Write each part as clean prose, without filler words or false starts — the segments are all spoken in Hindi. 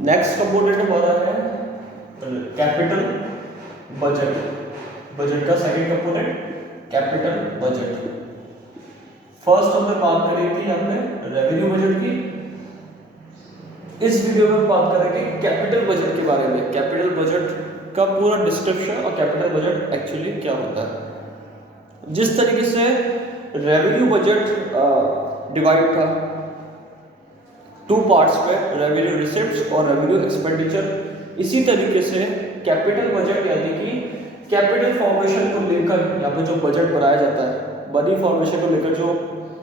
नेक्स्ट कंपोनेंट हमारा है कैपिटल बजट। बजट का second component capital budget. First हमने बात करी थी यहाँ पे रेवेन्यू बजट की। इस वीडियो में बात करेंगे कैपिटल बजट के बारे में। कैपिटल बजट का पूरा डिस्क्रिप्शन और कैपिटल बजट एक्चुअली क्या होता है। जिस तरीके से रेवेन्यू बजट डिवाइड था टू पार्ट्स पे, रेवेन्यू रिसिप्ट्स और रेवेन्यू एक्सपेंडिचर, इसी तरीके से कैपिटल बजट यानी कि कैपिटल फॉर्मेशन को लेकर यहाँ पे जो बजट बनाया जाता है, मनी फॉर्मेशन को लेकर जो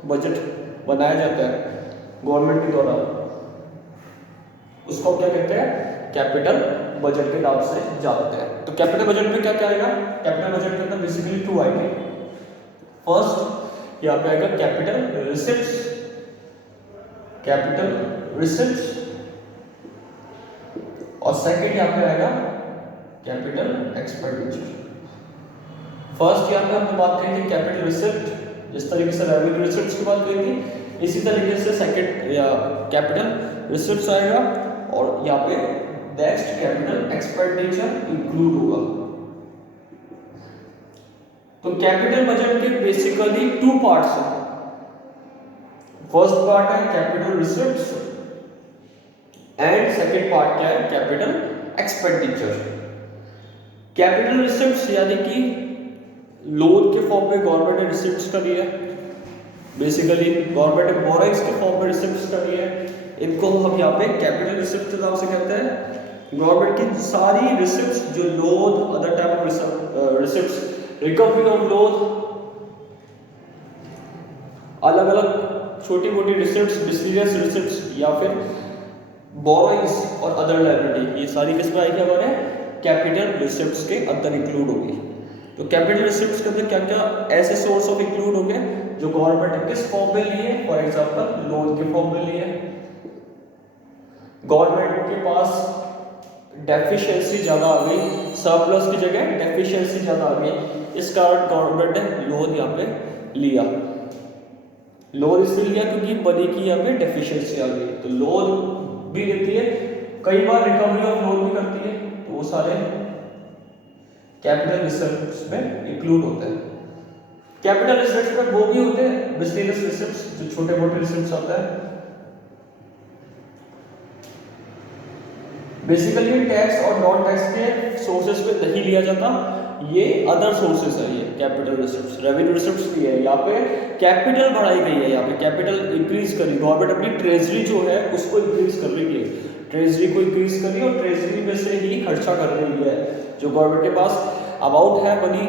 बजट बनाया जाता है गवर्नमेंट के द्वारा, उसको क्या कहते हैं, कैपिटल बजट के नाम से जानते हैं। तो कैपिटल बजट में क्या क्या आएगा? कैपिटल बजट के अंदर बेसिकली टू आएंगे। फर्स्ट यहाँ पे आएगा कैपिटल रिसिप्ट्स, कैपिटल रिसिप्ट्स, और सेकंड यहाँ पे आएगा कैपिटल एक्सपेंडिचर। फर्स्ट यहाँ पे हमने बात करी थी कैपिटल रिसिप्ट, जिस तरीके से रेवेन्यू रिसिप्ट्स की बात करी थी, इसी तरीके से सेकंड या कैपिटल रिसिप्ट्स आएगा, और यहाँ पे नेक्स्ट कैपिटल एक्सपेंडिचर इंक्लूड होगा। तो कैपिटल बजट के बेसिकली टू पार्ट्स हैं। फर्स्ट पार्ट है capital receipts and second part क्या है, कैपिटल एक्सपेंडिचर। कैपिटल रिसिप्ट्स यानी कि लोन के फॉर्म में गवर्नमेंट ने रिसिप्ट्स कर लिया, बेसिकली गवर्नमेंट ने बोरोइंग्स के फॉर्म में रिसिप्ट्स कर लिया, इनको हम यहाँ पे कैपिटल रिसिप्ट के नाम से कहते हैं। गवर्नमेंट की सारी रिसिप्ट्स जो loan, other type of receipts, recovery of loan, अलग अलग छोटी मोटी रिसिप्ट्स, मिसलेनियस रिसिप्ट्स या फिर बोरोइंग्स और अदर लायबिलिटी, ये सारी किसमें आएगी, हमारे कैपिटल रिसिप्ट्स के अंदर इंक्लूड होगी। तो कैपिटल रिसिप्ट्स के अंदर क्या क्या ऐसे सोर्स ऑफ इंक्लूड होंगे जो गवर्नमेंट ने किस फॉर्म में लिए, फॉर एग्जांपल लोन के फॉर्म में लिए। गवर्नमेंट के पास डेफिशिएंसी ज्यादा आ गई, सरप्लस की जगह डेफिशिएंसी ज्यादा आ गई, इस कारण गवर्नमेंट ने लोन यहाँ पे लिया। लोन इसलिए लिया क्योंकि मनी की यहाँ पे डेफिशिएंसी आ गई, तो लोन भी लेती है, कई बार रिकवरी ऑफ लोन भी करती है, तो वो सारे कैपिटल रिसिप्ट्स में इंक्लूड होते हैं। कैपिटल रिसिप्ट्स में वो भी होते हैं मिसलेनियस रिसिप्ट्स, जो छोटे मोटे रिसिप्ट्स होते हैं। बेसिकली टैक्स और नॉन टैक्स के सोर्सेज पे नहीं लिया जाता, ये अदर सोर्सेज है। ये कैपिटल रिसिप्ट्स, रेवेन्यू रिसिप्ट्स भी है। यहाँ पे कैपिटल बढ़ाई गई है, यहाँ पे कैपिटल इंक्रीज करी गवर्नमेंट, अपनी ट्रेजरी जो है उसको इंक्रीज कर रही है, ट्रेजरी को इंक्रीज करी और ट्रेजरी में से ही खर्चा कर रही है। जो गवर्नमेंट के पास अमाउंट है मनी,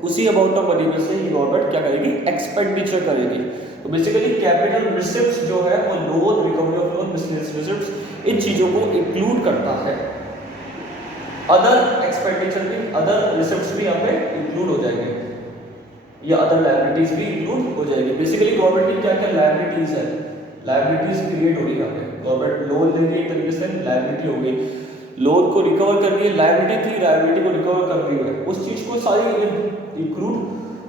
उसी अमाउंट ऑफ मनी में से ही गवर्नमेंट क्या करेगी, एक्सपेंडिचर करेगी। तो बेसिकली कैपिटल रिसिप्ट्स जो है वो loan, recovery of loan, miscellaneous receipts, इन चीजों को इंक्लूड करता है। अदर एक्सपेंडिचर भी, अदर रिसिप्ट्स भी यहाँ पे इंक्लूड हो जाएंगे, या अदर लायबिलिटीज भी इंक्लूड हो जाएगी। बेसिकली गवर्नमेंट की क्या क्या लायबिलिटीज है, लायबिलिटीज क्रिएट हो रही है यहाँ पे। गवर्नमेंट लोन ले रही है, एक तरीके से लायबिलिटी हो गई, लोन को रिकवर कर रही है, लायबिलिटी थी, लायबिलिटी को रिकवर कर रही है, उस चीज को सारी इंक्लूड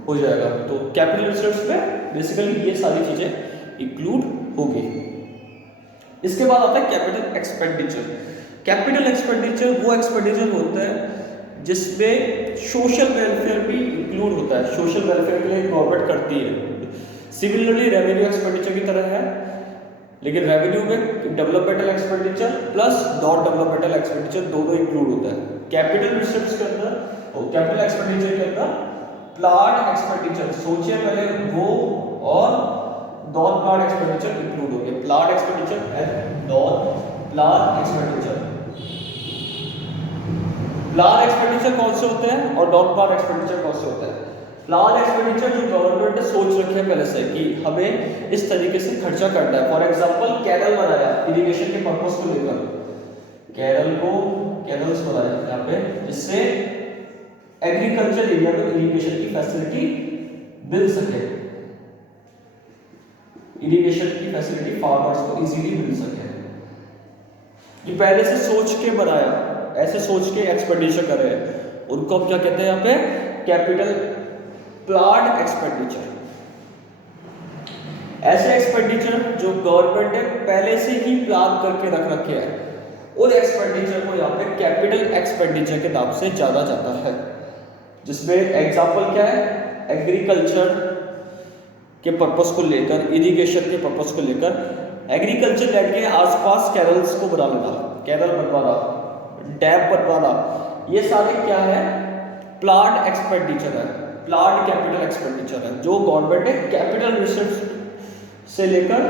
हो जाएगा। तो कैपिटल रिसिप्ट्स में बेसिकली ये सारी चीजें इंक्लूड होगी। इसके बाद आता है कैपिटल एक्सपेंडिचर। कैपिटल एक्सपेंडिचर वो एक्सपेंडिचर होता है जिसमें सोशल वेलफेयर भी इंक्लूड होता है, सोशल वेलफेयर के लिए गवर्नमेंट करती है। सिमिलरली रेवेन्यू एक्सपेंडिचर की तरह है, लेकिन रेवेन्यू में developmental expenditure plus non developmental expenditure दोनों इंक्लूड होता है। कैपिटल रिसिप्ट्स के अंदर और कैपिटल एक्सपेंडिचर के अंदर प्लांट एक्सपेंडिचर, सोचिए पहले वो, और नॉन प्लांट एक्सपेंडिचर इंक्लूड हो गए। Plant expenditure and non plant expenditure. Plant expenditure कौन से होते हैं और नॉन प्लांट एक्सपेंडिचर कौन से होते हैं? प्लान एक्सपेंडिचर जो गवर्नमेंट ने सोच रखे हैं पहले से कि हमें इस तरीके से खर्चा करना है। फॉर एग्जांपल कैनल बनाया इरिगेशन के पर्पस को लेकर, कैनल्स बनाया यहाँ पे, जिससे एग्रीकल्चर एरिया में इरिगेशन की फैसिलिटी मिल सके, इरिगेशन की फैसिलिटी फार्मर्स को इजीली मिल सके। ये पहले से सोच के बनाया, ऐसे सोच के एक्सपेंडिचर कर रहे हैं, उनको हम क्या कहते हैं यहाँ पे, कैपिटल प्लांट एक्सपेंडिचर। ऐसे एक्सपेंडिचर जो गवर्नमेंट ने पहले से ही प्लान करके रख रखे हैं, और एक्सपेंडिचर को यहाँ पे कैपिटल एक्सपेंडिचर के नाम से जाना जाता है, जिसमें एग्जाम्पल क्या है, एग्रीकल्चर के पर्पस को लेकर, इरिगेशन के पर्पस को लेकर, एग्रीकल्चर लैंड के आसपास कैनल्स को बना लेना, कैनल बनवाना, डैम बनवाना, ये सारे क्या है, प्लांट एक्सपेंडिचर है, प्लांट कैपिटल एक्सपेंडिचर है, जो गवर्नमेंट ने कैपिटल रिसोर्स से लेकर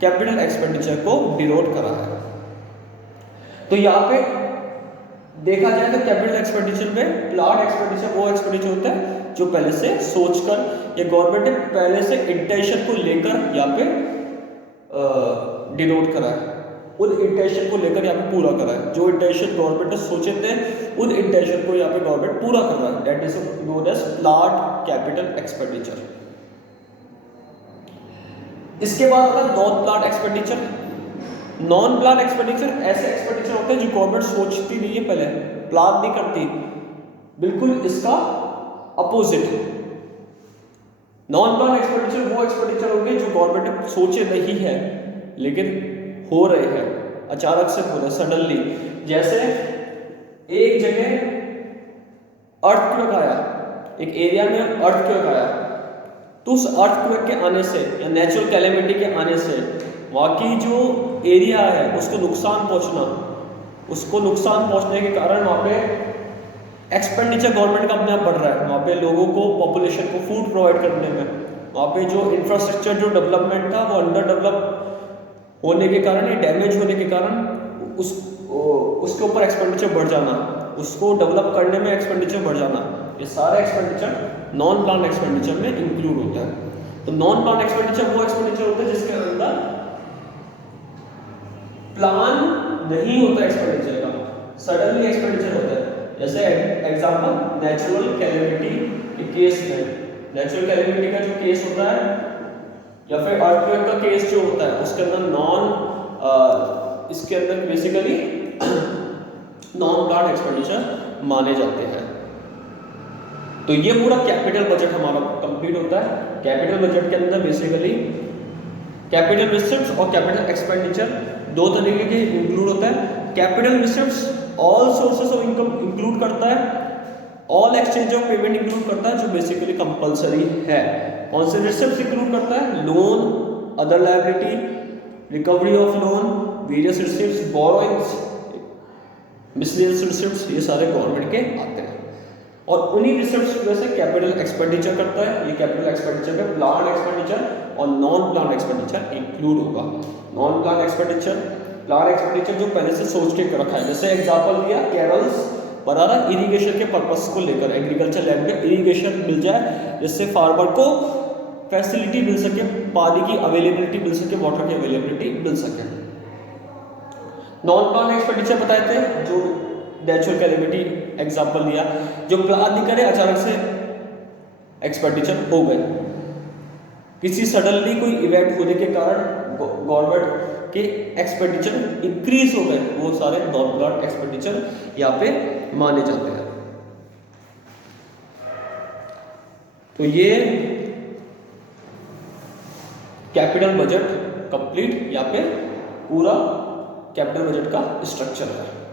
कैपिटल एक्सपेंडिचर को डिनोट करा है। तो यहाँ पे देखा जाए तो कैपिटल एक्सपेंडिचर में प्लांट एक्सपेंडिचर वो एक्सपेंडिचर होता है जो पहले से सोचकर या गवर्नमेंट ने पहले से इंटेंशन को लेकर यहाँ पे डिनोट करा है, उन इंटेंशन को लेकर यहाँ पे पूरा करा है। जो इंटेंशन गवर्नमेंट ने सोचे थे उन इंटेंशन को यहाँ पे गवर्नमेंट पूरा कर रहा है, that is known as plant capital expenditure. इसके बाद आता है non plant expenditure. Non plan expenditure ऐसे एक्सपेंडिचर होते हैं जो गवर्नमेंट सोचती नहीं है, पहले प्लान नहीं करती, बिल्कुल इसका अपोजिट। नॉन प्लान एक्सपेंडिचर वो एक्सपेंडिचर होंगे जो गवर्नमेंट ने सोचे नहीं है लेकिन हो रहे हैं, अचानक से हो रहे, सडनली। जैसे एक जगह अर्थक्वेक आया, एक एरिया में अर्थक्वेक आया, तो उस अर्थक्वेक के आने से या नेचुरल कैलेमिटी के आने से वहाँ की जो एरिया है उसको नुकसान पहुँचना, उसको नुकसान पहुँचने के कारण वहाँ पे एक्सपेंडिचर गवर्नमेंट का अपने आप बढ़ रहा है, वहाँ पे लोगों को, पॉपुलेशन को फूड प्रोवाइड करने में, वहाँ पे जो इंफ्रास्ट्रक्चर जो डेवलपमेंट था वो अंडर डेवलप होने के कारण या डैमेज होने के कारण उसके ऊपर एक्सपेंडिचर बढ़ जाना, उसको डेवलप करने में एक्सपेंडिचर बढ़ जाना, ये सारा एक्सपेंडिचर नॉन प्लान एक्सपेंडिचर में इंक्लूड होता है। तो नॉन प्लान एक्सपेंडिचर वो एक्सपेंडिचर होता है जिसके अंदर प्लान नहीं होता एक्सपेंडिचर का, सडनली एक्सपेंडिचर होता है। जैसे एग्जांपल नेचुरल कैलेमिटी के केस में, नेचुरल कैलेमिटी का जो केस होता है या फिर अर्थक्वेक का केस जो होता है उसके अंदर इसके अंदर बेसिकली नॉन प्लान एक्सपेंडिचर माने जाते हैं। तो ये पूरा कैपिटल बजट हमारा कंप्लीट होता है। कैपिटल बजट के अंदर बेसिकली कैपिटल रिसिप्ट्स और कैपिटल एक्सपेंडिचर दो तरीके के इंक्लूड होता है। Capital receipts all sources of income include करता है, all exchange of payment include करता है जो बेसिकली कंपलसरी है। कौन से रिसिप्ट्स इंक्लूड करता है? Loan, other liability, recovery of loan, various receipts, borrowings, miscellaneous receipts, ये सारे गवर्नमेंट के आते हैं। और उन्हीं रिसिप्ट्स की वजह से कैपिटल एक्सपेंडिचर करता है। ये कैपिटल एक्सपेंडिचर में प्लान एक्सपेंडिचर और नॉन प्लान एक्सपेंडिचर इंक्लूड होगा। Non plan expenditure, plan expenditure जो पहले से सोच के रखा है। जैसे एग्जांपल दिया, कैनल्स बना रहा इरिगेशन के पर्पस को लेकर, एग्रीकल्चर लैंड में इरिगेशन मिल जाए जिससे फार्मर को फैसिलिटी मिल सके, पानी की अवेलेबिलिटी मिल सके, वाटर की अवेलेबिलिटी मिल सके। नॉन प्लान एक्सपेंडिचर बताए थे जो नेचुरल कैलेमिटी एग्जांपल दिया, जो प्लान नहीं करे अचानक से एक्सपेंडिचर हो गए, किसी सडनली कोई इवेंट होने के कारण गवर्नमेंट के एक्सपेंडिचर इंक्रीज हो गए, वो सारे नॉन प्लान एक्सपेंडिचर यहाँ पे माने जाते हैं। तो ये कैपिटल बजट कंप्लीट, यहाँ पे पूरा कैपिटल बजट का स्ट्रक्चर है।